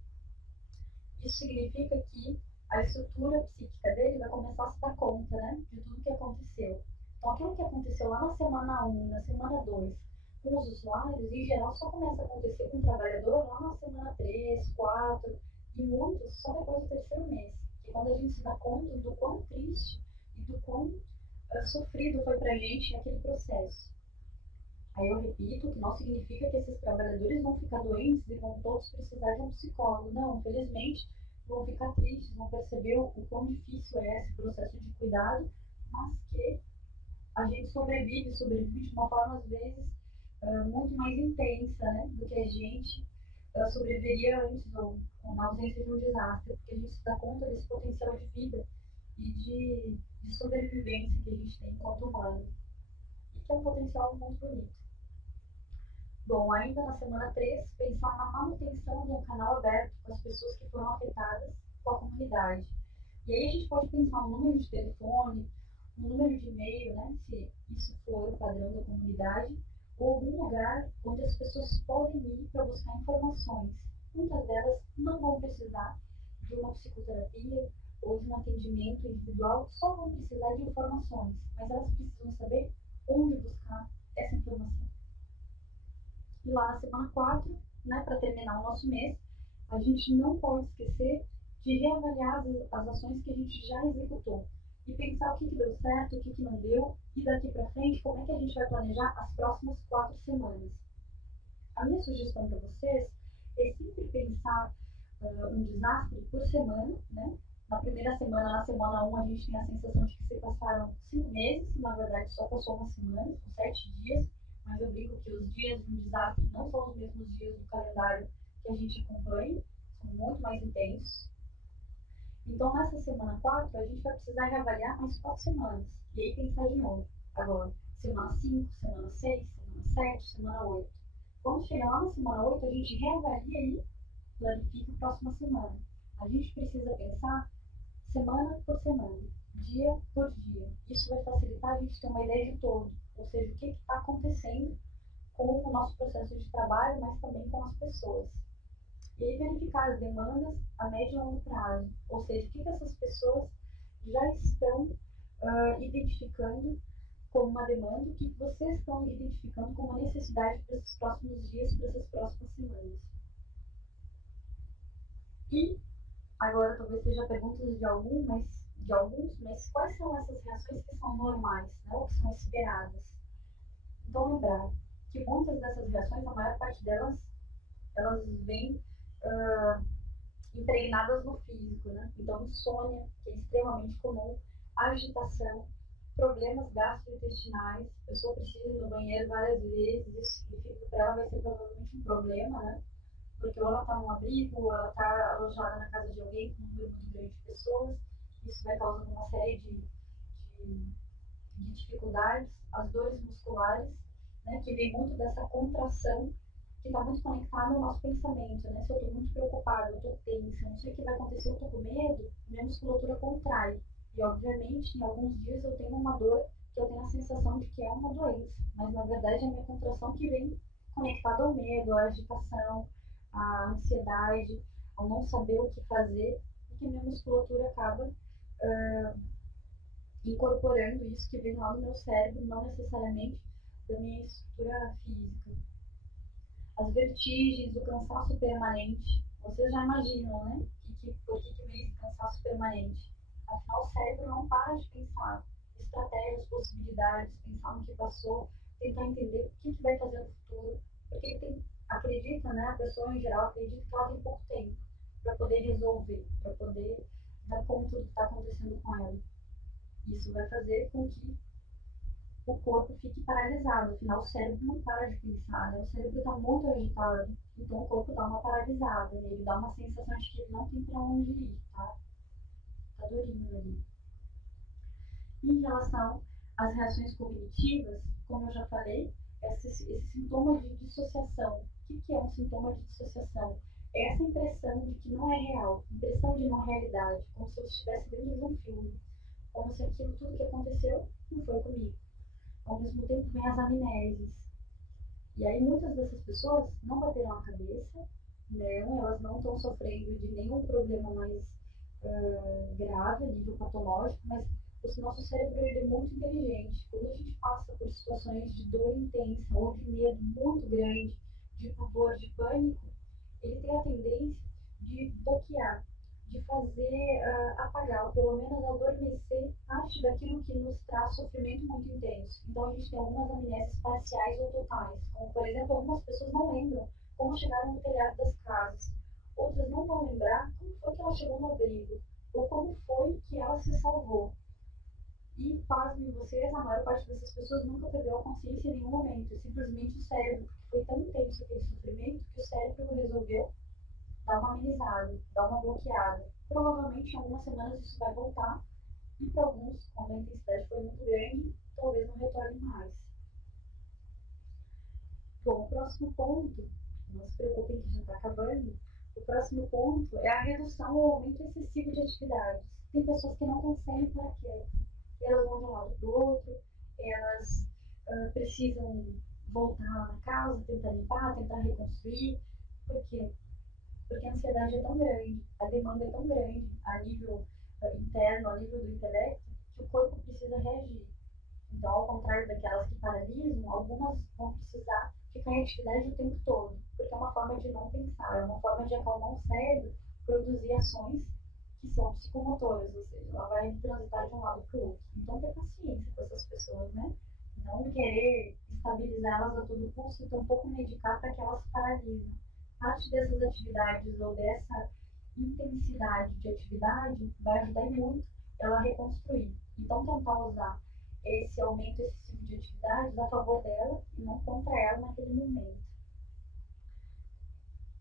Isso significa que a estrutura psíquica dele vai começar a se dar conta, né, de tudo que aconteceu. Então, aquilo que aconteceu lá na semana 1, na semana 2, com os usuários, em geral, só começa a acontecer com o trabalhador lá na semana 3, 4, e muitos só depois do terceiro mês. Que é quando a gente se dá conta do quão triste e do quão sofrido foi para a gente naquele processo. Aí eu repito que não significa que esses trabalhadores vão ficar doentes e vão todos precisar de um psicólogo. Não, infelizmente vão ficar tristes, vão perceber o quão difícil é esse processo de cuidado, mas que a gente sobrevive de uma forma, às vezes, muito mais intensa, né, do que a gente sobreviveria antes ou na ausência de um desastre, porque a gente se dá conta desse potencial de vida e de sobrevivência que a gente tem enquanto humano. E que é um potencial muito bonito. Bom, ainda na semana 3, pensar na manutenção de um canal aberto com as pessoas que foram afetadas com a comunidade. E aí a gente pode pensar um número de telefone, um número de e-mail, né, se isso for o padrão da comunidade, ou algum lugar onde as pessoas podem ir para buscar informações. Muitas delas não vão precisar de uma psicoterapia ou de um atendimento individual, só vão precisar de informações, mas elas precisam saber onde buscar essa informação. E lá na semana 4, né, para terminar o nosso mês, a gente não pode esquecer de reavaliar as ações que a gente já executou e pensar o que deu certo, o que não deu, e daqui para frente, como é que a gente vai planejar as próximas 4 semanas. A minha sugestão para vocês é sempre pensar um desastre por semana, né? Na primeira semana, na semana 1, a gente tem a sensação de que se passaram 5 meses, na verdade só passou uma semana, são 7 dias, mas eu brinco que os dias de um desastre não são os mesmos dias do calendário que a gente acompanha, são muito mais intensos. Então, nessa semana 4, a gente vai precisar reavaliar mais 4 semanas. E aí pensar de novo. Agora, semana 5, semana 6, semana 7, semana 8. Quando chegar lá na semana 8, a gente reavalia e planifica a próxima semana. A gente precisa pensar semana por semana, dia por dia. Isso vai facilitar a gente ter uma ideia de todo. Ou seja, o que está acontecendo com o nosso processo de trabalho, mas também com as pessoas. E aí verificar as demandas a médio e longo prazo, ou seja, o que essas pessoas já estão identificando como uma demanda, o que vocês estão identificando como uma necessidade para esses próximos dias, para essas próximas semanas. E agora talvez seja perguntas de alguns, mas quais são essas reações que são normais, né, ou que são esperadas? Então lembrar que muitas dessas reações, a maior parte delas, elas vêm impregnadas no físico, né? Então, insônia, que é extremamente comum, agitação, problemas gastrointestinais, a pessoa precisa ir no banheiro várias vezes, isso significa que para ela vai ser provavelmente um problema, né? Porque ou ela está num abrigo, ou ela está alojada na casa de alguém com um número muito grande de pessoas, isso vai causando uma série de dificuldades, as dores musculares, né, que vem muito dessa contração que está muito conectada ao nosso pensamento, né? Se eu estou muito preocupada, eu estou tensa, não sei o que vai acontecer, eu estou com medo, minha musculatura contrai. E, obviamente, em alguns dias eu tenho uma dor que eu tenho a sensação de que é uma doença, mas, na verdade, é a minha contração que vem conectada ao medo, à agitação, à ansiedade, ao não saber o que fazer, e que minha musculatura acaba incorporando isso que vem lá do meu cérebro, não necessariamente da minha estrutura física. As vertigens, o cansaço permanente, vocês já imaginam, né? Por que vem esse cansaço permanente? Afinal, o cérebro não para de pensar estratégias, possibilidades, pensar no que passou, tentar entender o que vai fazer no futuro, porque ele acredita, né? A pessoa em geral acredita que ela tem pouco tempo para poder resolver, para poder dar conta do que está acontecendo com ela. Isso vai fazer com que o corpo fique paralisado. Afinal, o cérebro não para de pensar, né? O cérebro está muito agitado. Então, o corpo dá uma paralisada, né? Ele dá uma sensação de que ele não tem para onde ir, tá? Tá durinho ali. Em relação às reações cognitivas, como eu já falei, esse sintoma de dissociação. O que é um sintoma de dissociação? É essa impressão de que não é real, impressão de não realidade, como se eu estivesse dentro de um filme, como se aquilo tudo que aconteceu não foi comigo. Ao mesmo tempo, vem as amnésias. E aí, muitas dessas pessoas não bateram a cabeça, não, elas não estão sofrendo de nenhum problema mais grave, a nível patológico, mas o nosso cérebro ele é muito inteligente. Quando a gente passa por situações de dor intensa ou de medo muito grande, de pavor, de pânico, ele tem a tendência de bloquear, de fazer apagar, ou pelo menos adormecer parte daquilo que nos traz sofrimento muito intenso. Então, a gente tem algumas amnésias parciais ou totais, como, por exemplo, algumas pessoas não lembram como chegaram no telhado das casas. Outras não vão lembrar como foi que ela chegou no abrigo, ou como foi que ela se salvou. E, pasmem vocês, a maior parte dessas pessoas nunca perdeu a consciência em nenhum momento. Simplesmente o cérebro, porque foi tão intenso aquele sofrimento, que o cérebro resolveu dar uma amenizada, dar uma bloqueada. Provavelmente em algumas semanas isso vai voltar, e para alguns, quando a intensidade for muito grande, talvez não retorne mais. Bom, o próximo ponto, não se preocupem que já está acabando, o próximo ponto é a redução ou aumento excessivo de atividades. Tem pessoas que não conseguem parar quieto. Elas vão de um lado para o outro, elas precisam voltar lá na casa, tentar limpar, tentar reconstruir. Por quê? Porque a ansiedade é tão grande, a demanda é tão grande a nível interno, a nível do intelecto, que o corpo precisa reagir. Então, ao contrário daquelas que paralisam, algumas vão precisar ficar em atividade o tempo todo, porque é uma forma de não pensar, é uma forma de acalmar o cérebro, produzir ações que são psicomotoras, ou seja, ela vai transitar de um lado para o outro. Então, ter paciência com essas pessoas, né? Não querer estabilizá-las a todo custo e tampouco medicar para que elas se paralisem. Parte dessas atividades ou dessa intensidade de atividade vai ajudar muito ela a reconstruir. Então, tentar usar esse aumento excessivo de atividades a favor dela e não contra ela naquele momento.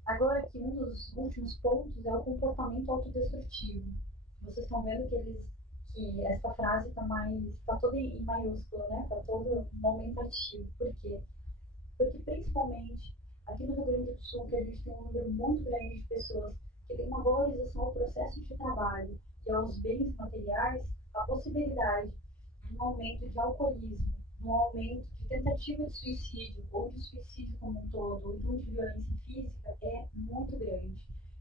Agora, aqui, um dos últimos pontos é o comportamento autodestrutivo. Vocês estão vendo que essa frase está toda em maiúsculo, né? Está todo momentativo. Por quê? Porque, principalmente, aqui no Rio Grande do Sul, que a gente tem um número muito grande de pessoas que tem uma valorização ao processo de trabalho e aos bens materiais, a possibilidade de um aumento de alcoolismo, um aumento de tentativa de suicídio ou de suicídio como um todo, ou então de violência física, é muito grande.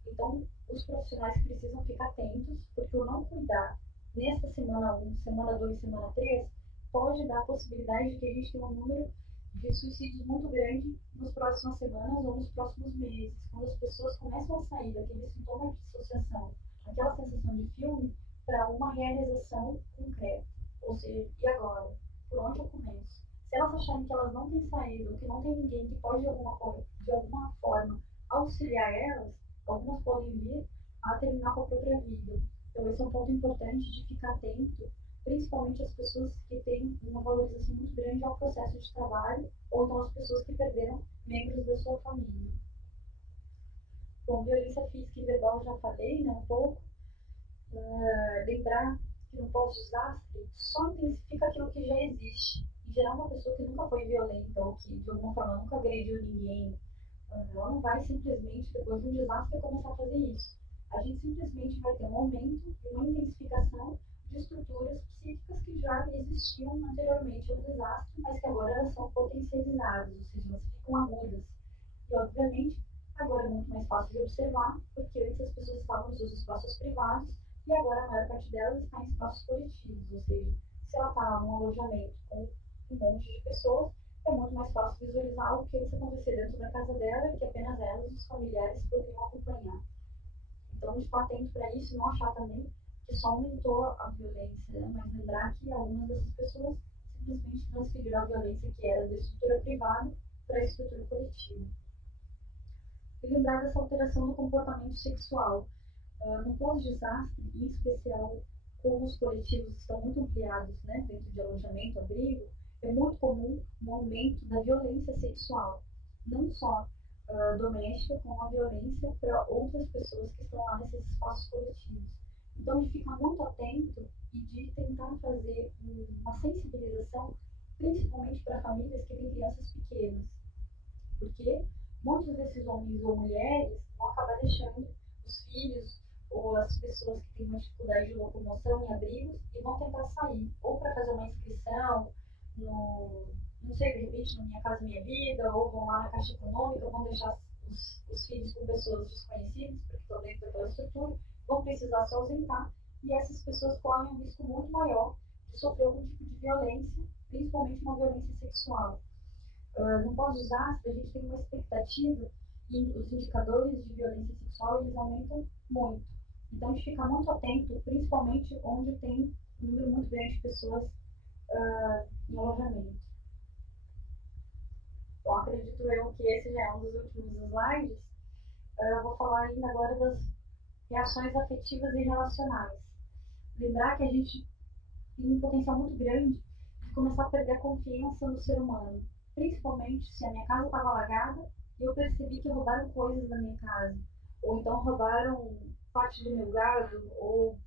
Então, os profissionais precisam ficar atentos, porque o não cuidar nesta semana 1, semana 2, semana 3, pode dar a possibilidade de que a gente tenha um número de suicídios muito grande nas próximas semanas ou nos próximos meses, quando as pessoas começam a sair daquele sintoma de dissociação, aquela sensação de filme, para uma realização concreta. Ou seja, e agora? Por onde eu começo? Se elas acharem que elas não têm saída, ou que não tem ninguém que pode, de alguma forma, auxiliar elas, algumas podem vir a terminar com a própria vida. Então, esse é um ponto importante de ficar atento, principalmente as pessoas que têm uma valorização muito grande ao processo de trabalho, ou então as pessoas que perderam membros da sua família. Bom, violência física e verbal eu já falei, né, um pouco. Lembrar que no pós-desastre só intensifica aquilo que já existe. Em geral, uma pessoa que nunca foi violenta ou que de alguma forma nunca agrediu ninguém, ela não vai simplesmente, depois de um desastre, começar a fazer isso. A gente simplesmente vai ter um aumento e uma intensificação de estruturas psíquicas que já existiam anteriormente ao desastre, mas que agora elas são potencializadas, ou seja, elas ficam agudas. E, obviamente, agora é muito mais fácil de observar, porque antes as pessoas estavam nos seus espaços privados e agora a maior parte delas está em espaços coletivos, ou seja, se ela está num alojamento com um monte de pessoas, é muito mais fácil visualizar o que antes acontecia dentro da casa dela e que apenas elas e os familiares poderiam acompanhar. Então, a gente está atento para isso e não achar também que só aumentou a violência, né? Mas lembrar que algumas dessas pessoas simplesmente transferiram a violência que era da estrutura privada para a estrutura coletiva. E lembrar dessa alteração do comportamento sexual. No pós-desastre, em especial, como os coletivos estão muito ampliados, né, dentro de alojamento, abrigo, é muito comum um aumento da violência sexual, não só doméstica, como a violência para outras pessoas que estão lá nesses espaços coletivos. Então, a gente fica muito atento e de tentar fazer uma sensibilização, principalmente para famílias que têm crianças pequenas, porque muitos desses homens ou mulheres vão acabar deixando os filhos ou as pessoas que têm uma dificuldade de locomoção em abrigos e vão tentar sair, ou para fazer uma inscrição no, não sei, de repente, no Minha Casa Minha Vida, ou vão lá na Caixa Econômica, vão deixar os filhos com pessoas desconhecidas, porque estão dentro daquela estrutura, vão precisar se ausentar, e essas pessoas correm um risco muito maior de sofrer algum tipo de violência, principalmente uma violência sexual. No pós-desastre, a gente tem uma expectativa e os indicadores de violência sexual eles aumentam muito. Então, a gente fica muito atento, principalmente onde tem um número muito grande de pessoas em alojamento. Bom, acredito eu que esse já é um dos últimos slides. Eu vou falar ainda agora das reações afetivas e relacionais. Lembrar que a gente tem um potencial muito grande de começar a perder a confiança no ser humano. Principalmente se a minha casa estava alagada e eu percebi que roubaram coisas da minha casa. Ou então roubaram parte do meu gado ou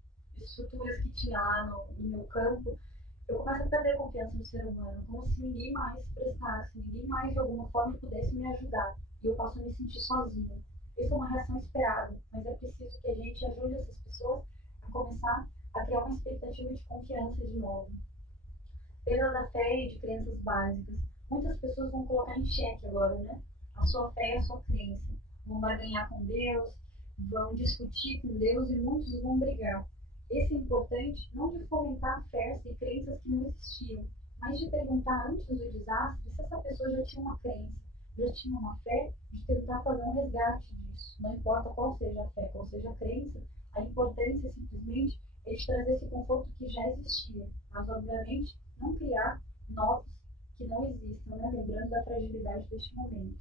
estruturas que tinha lá no meu campo. Eu começo a perder a confiança no ser humano, como se ninguém mais prestasse, ninguém mais de alguma forma pudesse me ajudar. E eu passo a me sentir sozinha. Essa é uma reação esperada, mas é preciso que a gente ajude essas pessoas a começar a criar uma expectativa de confiança de novo. Perda da fé e de crenças básicas. Muitas pessoas vão colocar em xeque agora, né? A sua fé e a sua crença. Vão barganhar com Deus, vão discutir com Deus e muitos vão brigar. Esse é importante não de fomentar fés e crenças que não existiam, mas de perguntar antes do desastre se essa pessoa já tinha uma crença, já tinha uma fé, de tentar fazer um resgate disso. Não importa qual seja a fé, qual seja a crença, a importância simplesmente é de trazer esse conforto que já existia, mas obviamente não criar novos que não existam, né? Lembrando da fragilidade deste momento.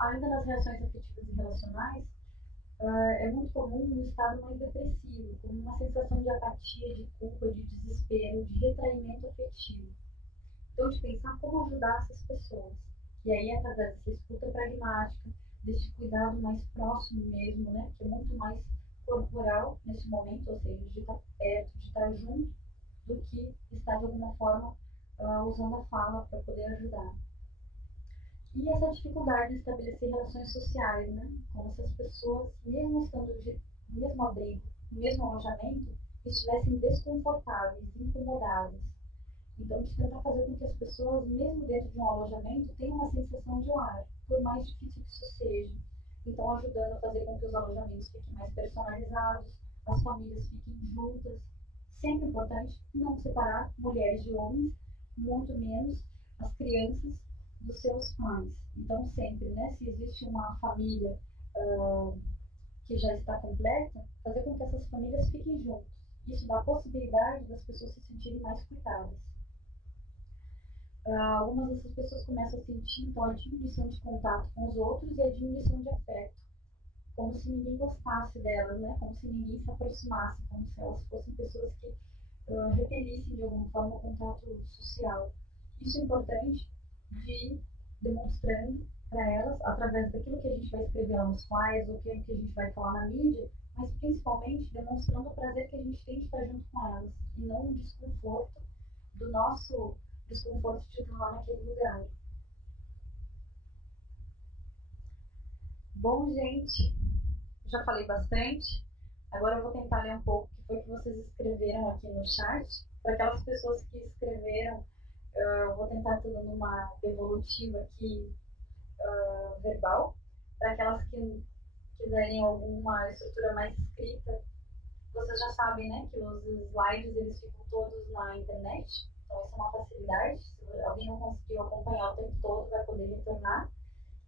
Ainda nas reações afetivas e relacionais, é muito comum um estado mais depressivo, como uma sensação de apatia, de culpa, de desespero, de retraimento afetivo. Então, de pensar como ajudar essas pessoas. E aí, através dessa escuta pragmática, desse cuidado mais próximo mesmo, né, que é muito mais corporal nesse momento, ou seja, de estar perto, de estar junto, do que estar de alguma forma usando a fala para poder ajudar. E essa dificuldade de estabelecer relações sociais, né? Como se as pessoas, mesmo estando no mesmo abrigo, no mesmo alojamento, estivessem desconfortáveis, incomodadas. Então, de tentar fazer com que as pessoas, mesmo dentro de um alojamento, tenham uma sensação de lar, por mais difícil que isso seja. Então, ajudando a fazer com que os alojamentos fiquem mais personalizados, as famílias fiquem juntas. Sempre importante não separar mulheres de homens, muito menos as crianças dos seus pais. Então, sempre, né, se existe uma família que já está completa, fazer com que essas famílias fiquem juntas. Isso dá a possibilidade das pessoas se sentirem mais cuidadas. Algumas dessas pessoas começam a sentir, então, a diminuição de contato com os outros e a diminuição de afeto. Como se ninguém gostasse delas, né? Como se ninguém se aproximasse, como se elas fossem pessoas que repelissem de alguma forma o contato social. Isso é importante de ir demonstrando para elas, através daquilo que a gente vai escrever lá nos flyers, ou aquilo que a gente vai falar na mídia, mas principalmente demonstrando o prazer que a gente tem de estar junto com elas, e não o desconforto do nosso desconforto de estar lá naquele lugar. Bom, gente, já falei bastante. Agora eu vou tentar ler um pouco o que foi que vocês escreveram aqui no chat. Para aquelas pessoas que escreveram, eu vou tentar tudo numa devolutiva aqui verbal. Para aquelas que quiserem alguma estrutura mais escrita, vocês já sabem, né, que os slides eles ficam todos na internet. Então isso é uma facilidade. Se alguém não conseguiu acompanhar o tempo todo, vai poder retornar.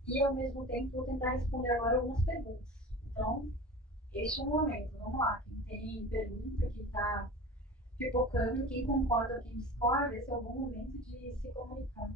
E ao mesmo tempo vou tentar responder agora algumas perguntas. Então, este é o momento, vamos lá. Quem tem pergunta, quem está pipocando, quem concorda, quem discorda, esse é o bom momento de se comunicar.